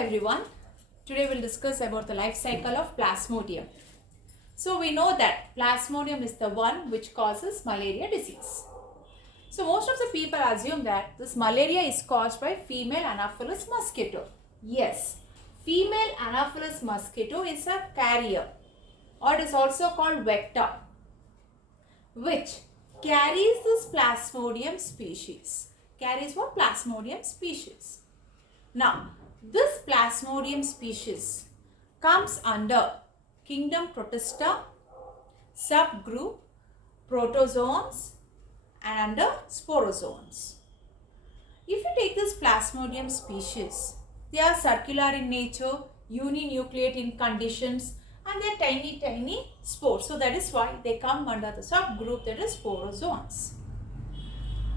everyone. Today we'll discuss about the life cycle of Plasmodium. So we know that Plasmodium is the one which causes malaria disease. So most of the people assume that this malaria is caused by female Anopheles mosquito. Yes, female Anopheles mosquito is a carrier, or it is also called vector, which carries this Plasmodium species. Carries what? Plasmodium species. Now, this Plasmodium species comes under kingdom Protista, subgroup protozoans and under sporozoans. If you take this Plasmodium species, they are circular in nature, uninucleate in conditions, and they are tiny spores. So that is why they come under the subgroup that is sporozoans.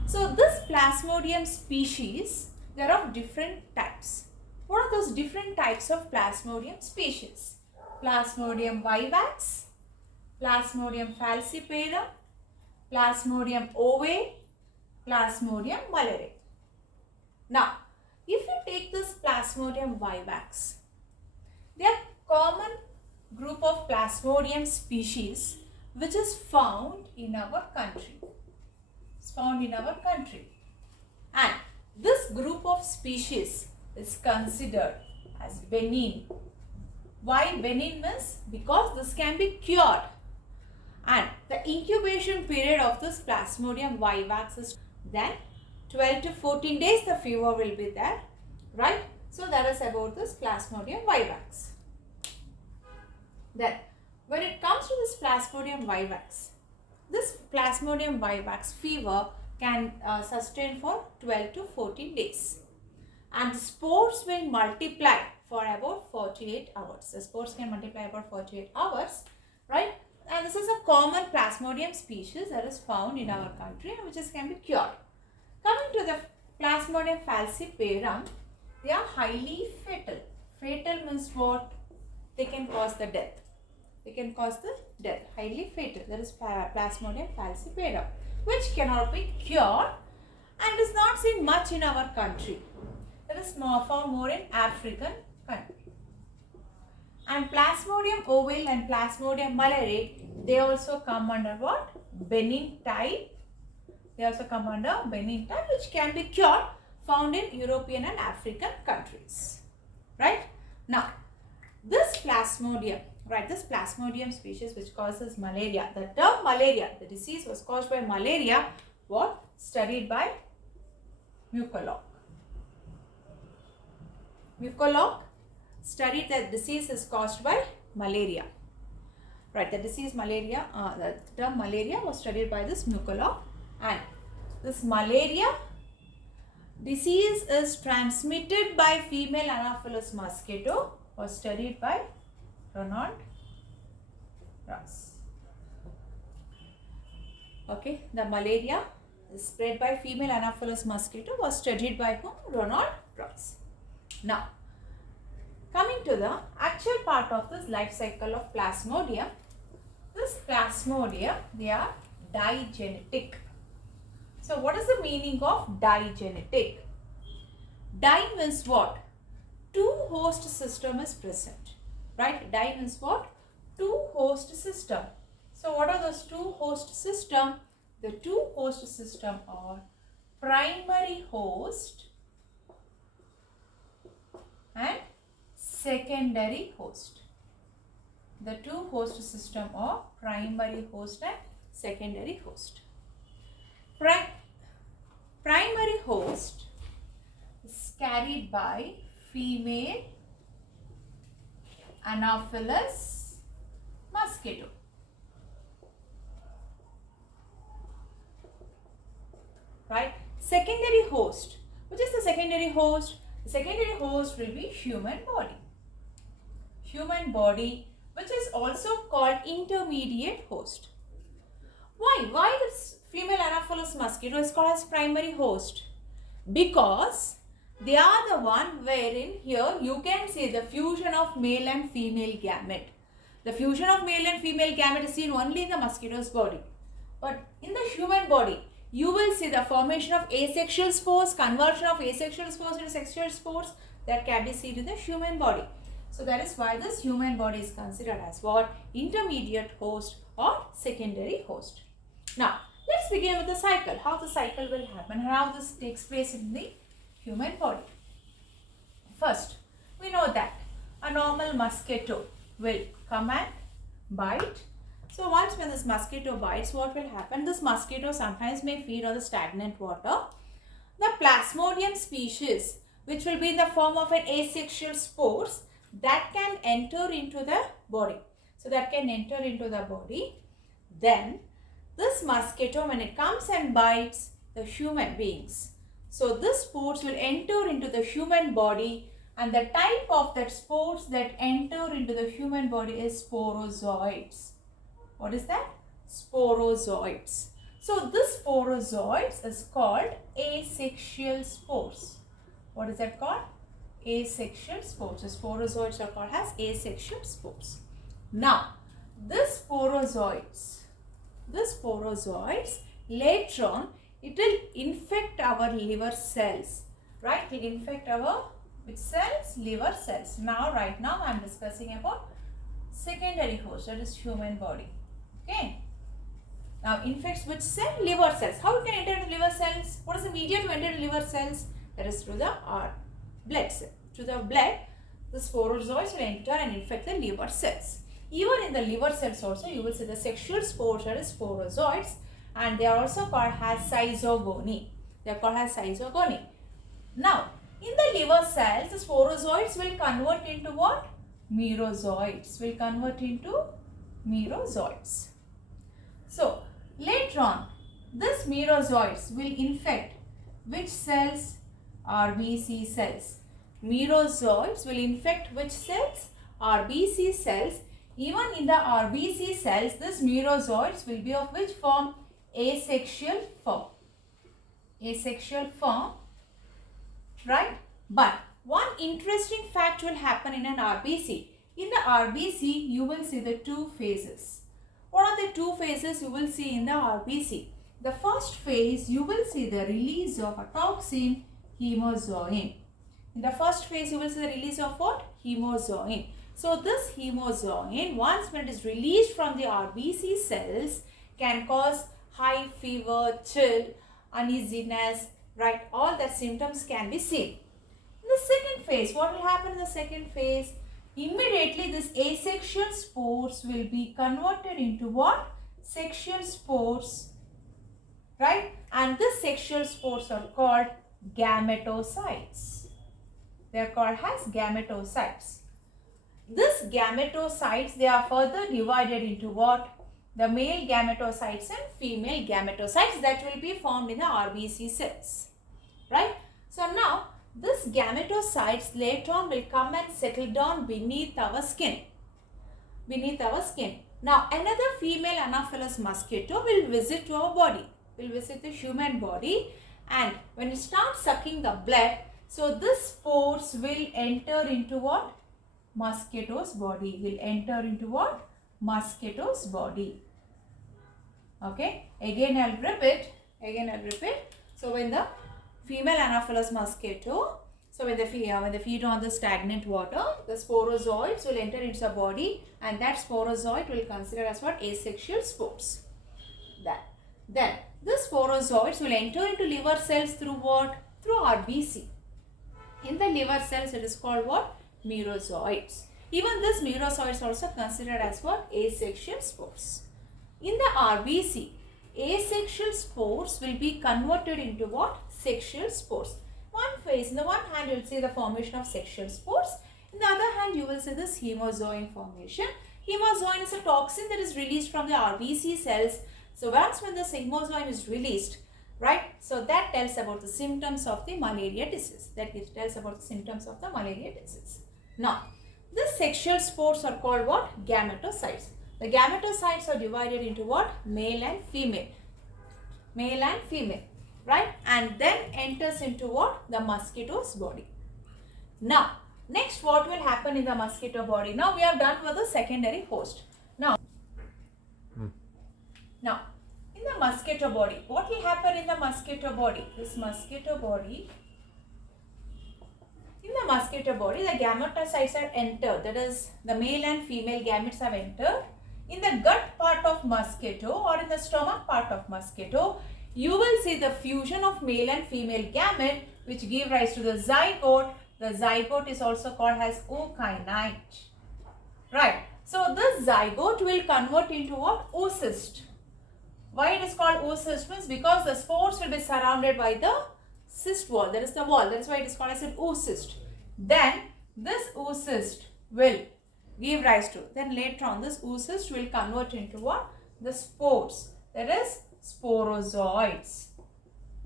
So this Plasmodium species, there are different types. What are those different types of Plasmodium species? Plasmodium vivax, Plasmodium falciparum, Plasmodium ovale, Plasmodium malariae. Now, if you take this Plasmodium vivax, they are common group of Plasmodium species which is found in our country. It's found in our country. And this group of species is considered as benign. Why benign means? Because this can be cured. And the incubation period of this Plasmodium vivax is then 12 to 14 days the fever will be there. Right? So that is about this Plasmodium vivax. Then when it comes to this Plasmodium vivax fever can sustain for 12 to 14 days. And the spores will multiply for about 48 hours. The spores can multiply about 48 hours, right? And this is a common Plasmodium species that is found in our country and which can be cured. Coming to the Plasmodium falciparum, they are highly fatal. Fatal means what? They can cause the death. They can cause the death. Highly fatal. That is Plasmodium falciparum, which cannot be cured and is not seen much in our country. That is found more in African country. And Plasmodium ovale and Plasmodium malariae, they also come under what? Benign type. They also come under benign type, which can be cured, found in European and African countries. Right? Now, this Plasmodium, this Plasmodium species which causes malaria, the term malaria, the disease was caused by malaria, what? Studied by Mucolog. Mucolog studied that disease is caused by malaria. Right, the disease malaria, the term malaria was studied by this Mucolog, and this malaria disease is transmitted by female Anopheles mosquito was studied by Ronald Ross. Okay, the malaria is spread by female Anopheles mosquito was studied by whom? Ronald Ross. Now, coming to the actual part of this life cycle of Plasmodium, this Plasmodium, they are digenetic. So, what is the meaning of digenetic? Di means what? Two host system is present. Right? Di means what? Two host system. So, what are those two host system? The two host system are primary host and secondary host. The two host system are primary host and secondary host. Primary host is carried by female Anopheles mosquito. Right? Secondary host. Which is the secondary host? The secondary host will be human body. Human body, which is also called intermediate host. Why? Why this female Anopheles mosquito is called as primary host? Because they are the one wherein here you can see the fusion of male and female gamete. The fusion of male and female gamete is seen only in the mosquito's body. But in the human body, you will see the formation of asexual spores, conversion of asexual spores into sexual spores, that can be seen in the human body. So that is why this human body is considered as what? Intermediate host or secondary host. Now, let's begin with the cycle. How the cycle will happen and how this takes place in the human body. First, we know that a normal mosquito will come and bite. So once when this mosquito bites, what will happen? This mosquito sometimes may feed on the stagnant water. The Plasmodium species, which will be in the form of an asexual spores, that can enter into the body. So that can enter into the body. Then this mosquito, when it comes and bites the human beings, so this spores will enter into the human body, and the type of that spores that enter into the human body is sporozoids. What is that? Sporozoids. So this sporozoids is called asexual spores. What is that called? Asexual spores. So sporozoids are called as asexual spores. Now, this sporozoids later on, it will infect our liver cells, right? It will infect our which cells? Liver cells. Right now I am discussing about secondary host, that is human body. Okay. Now infects which cell? Liver cells. How it can enter into liver cells? What is the medium to enter into liver cells? That is through the blood cell. Through the blood, the sporozoids will enter and infect the liver cells. Even in the liver cells also, you will see the sexual spores, that is sporozoids, and they are also called as schizogony. They are called as schizogony. Now, in the liver cells, the sporozoids will convert into what? Merozoids. Will convert into merozoids. So, later on, this merozoids will infect which cells? RBC cells. Merozoids will infect which cells? RBC cells. Even in the RBC cells, this merozoids will be of which form? Asexual form. Asexual form, right? But one interesting fact will happen in an RBC. In the RBC, you will see the two phases. What are the two phases you will see in the RBC? The first phase, you will see the release of a toxin, hemozoin. In the first phase, you will see the release of what? Hemozoin. So this hemozoin, once when it is released from the RBC cells, can cause high fever, chill, uneasiness, right? All the symptoms can be seen. In the second phase, what will happen in the second phase? Immediately this asexual spores will be converted into what? Sexual spores, right? And this sexual spores are called gametocytes. They are called as gametocytes. This gametocytes, they are further divided into what? The male gametocytes and female gametocytes that will be formed in the RBC cells, right? So now, this gametocytes later on will come and settle down beneath our skin. Now, another female Anopheles mosquito will visit to our body, will visit the human body, and when it starts sucking the blood, so this spores will enter into what? Mosquito's body. Will enter into what? Mosquito's body. Okay. Again I'll repeat. So when the female Anopheles mosquito, so when they feed on the stagnant water, the sporozoids will enter into the body, and that sporozoid will consider as what? Asexual spores. Then the sporozoids will enter into liver cells through what? Through RBC. In the liver cells, it is called what? Merozoids. Even this merozoids also considered as what? Asexual spores. In the RBC, asexual spores will be converted into what? Sexual spores. One phase, in the one hand you will see the formation of sexual spores. In the other hand, you will see this hemozoin formation. Hemozoin is a toxin that is released from the RBC cells. So once when this hemozoin is released, right? So that tells about the symptoms of the malaria disease. Now, these sexual spores are called what? Gametocytes. The gametocytes are divided into what? Male and female, right? And then enters into what? The mosquito's body. Now, next what will happen in the mosquito body? Now we have done with the secondary host. Now, in the mosquito body, what will happen in the mosquito body? This mosquito body In the mosquito body, the gametocytes are entered, that is, the male and female gametes have entered. In the gut part of mosquito or in the stomach part of mosquito, you will see the fusion of male and female gamete which give rise to the zygote. The zygote is also called as ookinete. Right. So, this zygote will convert into what? Oocyst. Why it is called oocyst means because the spores will be surrounded by the cyst wall. That is the wall. That is why it is called as an oocyst. Then this oocyst will give rise to. Then later on this oocyst will convert into what? The spores. That is sporozoites.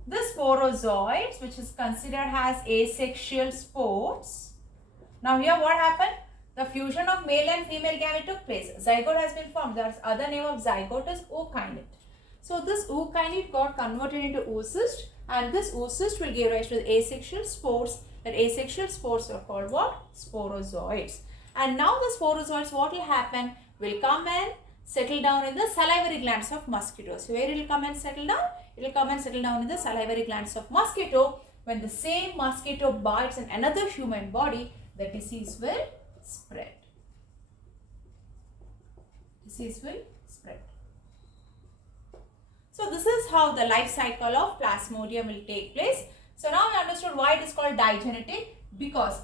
The sporozoites, which is considered as asexual spores. Now here what happened? The fusion of male and female gamete took place. Zygote has been formed. The other name of zygote is ookinete. So this ookinete got converted into oocyst, and this oocyst will give rise to the asexual spores. That asexual spores are called what? Sporozoites. And now the sporozoites, what will happen? Will come and settle down in the salivary glands of mosquitoes. Where it will come and settle down? It will come and settle down in the salivary glands of mosquito. When the same mosquito bites in another human body, the disease will spread. Disease will spread. So this is how the life cycle of Plasmodium will take place. So now we understood why it is called digenetic, because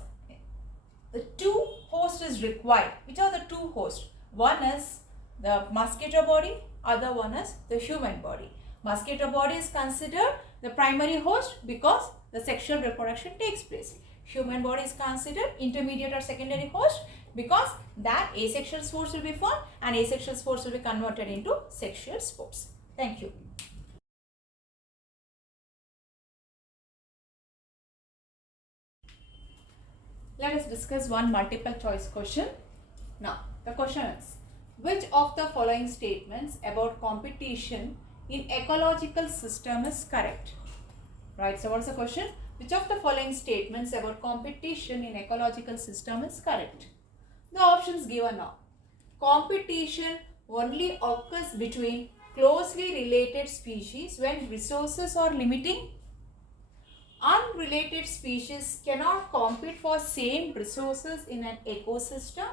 the two hosts is required. Which are the two hosts? One is the mosquito body, other one is the human body. Mosquito body is considered the primary host because the sexual reproduction takes place. Human body is considered intermediate or secondary host because that asexual spores will be formed and asexual spores will be converted into sexual spores. Thank you. Let us discuss one multiple choice question. Now, the question is, which of the following statements about competition in ecological system is correct? Right, so what is the question? Which of the following statements about competition in ecological system is correct? The options given are: competition only occurs between closely related species when resources are limiting. Unrelated species cannot compete for same resources in an ecosystem.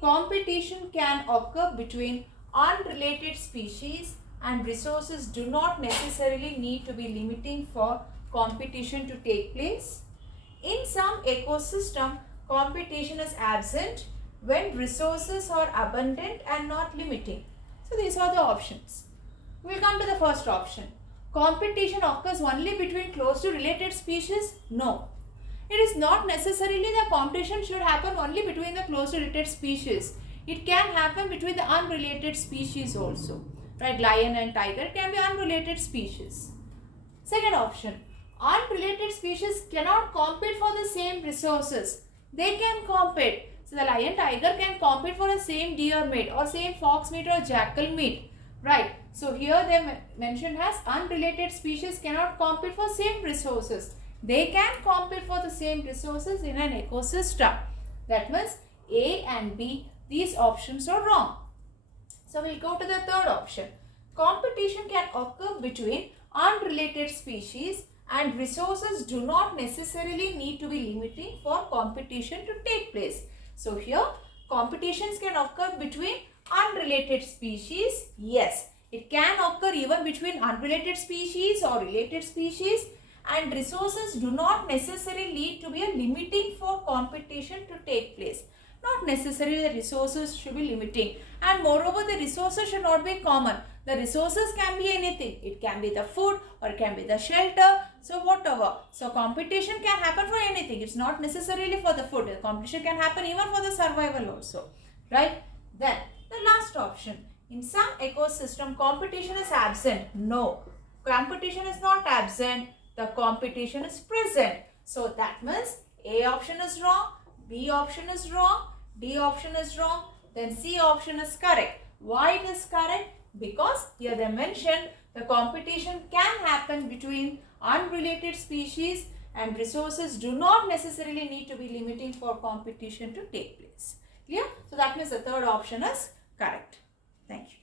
Competition can occur between unrelated species and resources do not necessarily need to be limiting for competition to take place. In some ecosystem, competition is absent when resources are abundant and not limiting. So these are the options. We will come to the first option. Competition occurs only between closely related species? No. It is not necessarily the competition should happen only between the closely related species. It can happen between the unrelated species also. Right, lion and tiger can be unrelated species. Second option. Unrelated species cannot compete for the same resources. They can compete. So the lion tiger can compete for the same deer meat or same fox meat or jackal meat. Right. So here they mentioned as unrelated species cannot compete for same resources. They can compete for the same resources in an ecosystem. That means A and B, these options are wrong. So we'll go to the third option. Competition can occur between unrelated species and resources do not necessarily need to be limiting for competition to take place. So here competitions can occur between unrelated species. Yes, it can occur even between unrelated species or related species, and resources do not necessarily need to be a limiting for competition to take place. Not necessarily the resources should be limiting, and moreover the resources should not be common. The resources can be anything. It can be the food or it can be the shelter. So whatever. So competition can happen for anything. It's not necessarily for the food. The competition can happen even for the survival also. Right? Then the last option. In some ecosystem competition is absent. No. Competition is not absent. The competition is present. So that means A option is wrong, B option is wrong, D option is wrong, then C option is correct. Why it is correct? Because here they mentioned the competition can happen between unrelated species and resources do not necessarily need to be limiting for competition to take place. Clear? So that means the third option is correct. Thank you.